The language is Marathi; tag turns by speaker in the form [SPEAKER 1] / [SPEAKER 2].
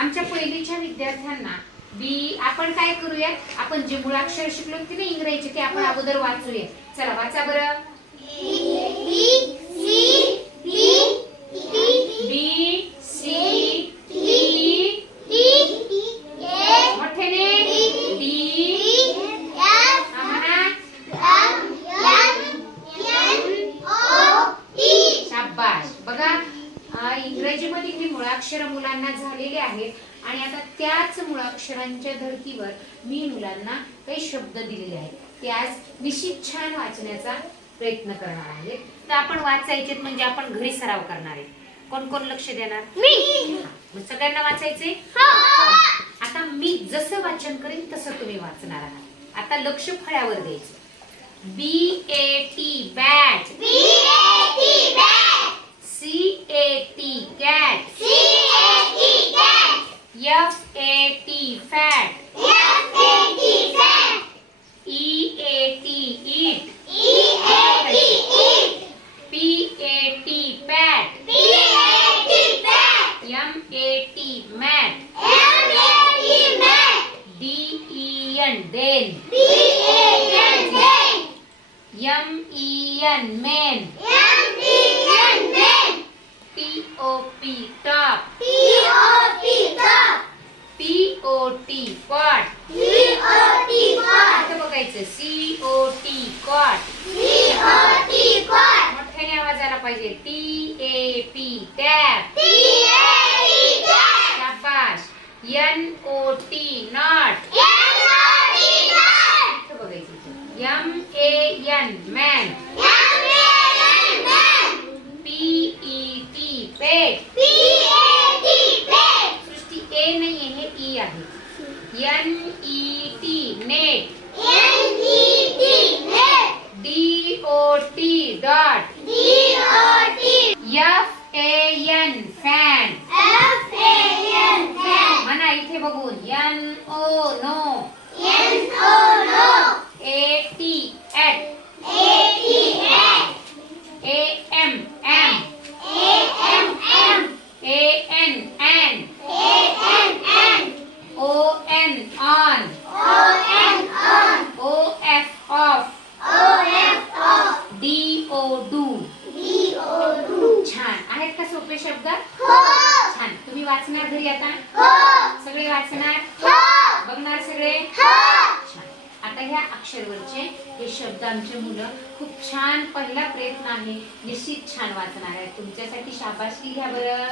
[SPEAKER 1] आमच्या पहिलीच्या विद्यार्थ्यांना बी आपण काय करूया आपण जे मुळाक्षर शिकलो की नाही इंग्रजीचे ते आपण अगोदर वाचूया चला वाचा बरं बी सी टी मोठ्याने डी म्हणा शाबाश बघा अ, इंग्रजीमध्ये ही मुळाक्षर मुलांना झालेली आहेत आणि आता त्याच मुळाक्षरांच्या धर्तीवर मी मुलांना काही शब्द दिलेले आहेत. ते आज निश्चित छान वाचण्याचा प्रयत्न करणार आहे. तर आपण वाचायचे म्हणजे आपण घरी सराव करणार आहे. कोण कोण लक्ष देणार? हा, सगळ्यांना वाचायचे आता मी जसं वाचन करेन तसं तुम्ही वाचणार आहात. आता लक्ष फळ्यावर द्यायचं. B A T bat A T fat.
[SPEAKER 2] F A T fat.
[SPEAKER 1] E A T eat.
[SPEAKER 2] E A T eat.
[SPEAKER 1] P A T pat. P
[SPEAKER 2] A T pat.
[SPEAKER 1] M A T mat.
[SPEAKER 2] M A T mat.
[SPEAKER 1] D E N then.
[SPEAKER 2] D E N then.
[SPEAKER 1] M E N man.
[SPEAKER 2] M E N
[SPEAKER 1] O T pot
[SPEAKER 2] इथं
[SPEAKER 1] बघायचं. C O T cot. मोठ्याने आवाज आला पाहिजे. T A P tap. शाबाश एन ओ टी नॉट. इथं बघायचं. M A N man P E T pet Srushti A नाहीये हे ई आहे N E T net D O T dot F A N fan म्हणा इथे बघून. N O no A T at A M M A N N O N on O F of D O do छान आहेत का सोपे शब्द? छान. तुम्ही वाचणार घरी आता? सगळे वाचणार? बघणार सगळे?
[SPEAKER 2] छान.
[SPEAKER 1] आता ह्या अक्षरवरचे हे शब्द आमचे मुलं खूप छान पहिला प्रयत्न आहे. निश्चित छान वाचणार आहे तुमच्यासाठी शाबासकी घ्या बरं.